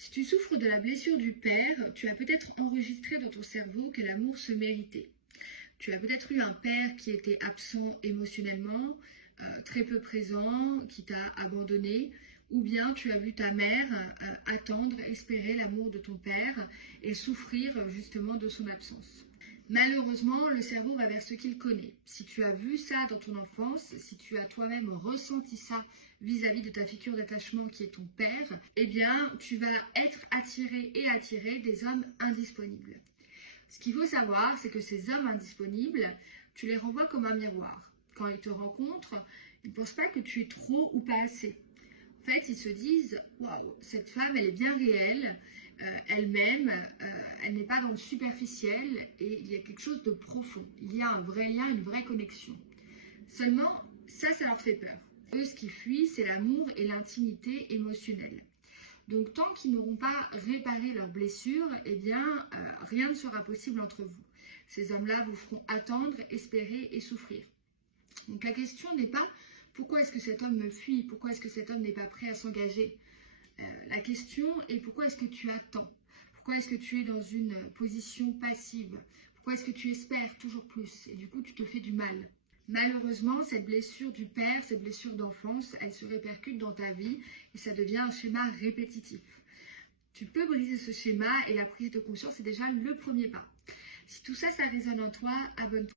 Si tu souffres de la blessure du père, tu as peut-être enregistré dans ton cerveau que l'amour se méritait. Tu as peut-être eu un père qui était absent émotionnellement, très peu présent, qui t'a abandonné, ou bien tu as vu ta mère attendre, espérer l'amour de ton père et souffrir justement de son absence. Malheureusement, le cerveau va vers ce qu'il connaît. Si tu as vu ça dans ton enfance, si tu as toi-même ressenti ça vis-à-vis de ta figure d'attachement qui est ton père, eh bien, tu vas être attiré des hommes indisponibles. Ce qu'il faut savoir, c'est que ces hommes indisponibles, tu les renvoies comme un miroir. Quand ils te rencontrent, ils ne pensent pas que tu es trop ou pas assez. En fait, ils se disent « Waouh, cette femme, elle est bien réelle, elle m'aime, elle n'est pas dans le superficiel et il y a quelque chose de profond. Il y a un vrai lien, une vraie connexion. » Seulement, ça leur fait peur. Eux, ce qui fuit, c'est l'amour et l'intimité émotionnelle. Donc, tant qu'ils n'auront pas réparé leurs blessures, eh bien, rien ne sera possible entre vous. Ces hommes-là vous feront attendre, espérer et souffrir. Donc, la question n'est pas pourquoi est-ce que cet homme me fuit, pourquoi est-ce que cet homme n'est pas prêt à s'engager. La question est pourquoi est-ce que tu attends, pourquoi est-ce que tu es dans une position passive, pourquoi est-ce que tu espères toujours plus et du coup tu te fais du mal. Malheureusement, cette blessure du père, cette blessure d'enfance, elle se répercute dans ta vie et ça devient un schéma répétitif. Tu peux briser ce schéma et la prise de conscience est déjà le premier pas. Si tout ça, ça résonne en toi, abonne-toi.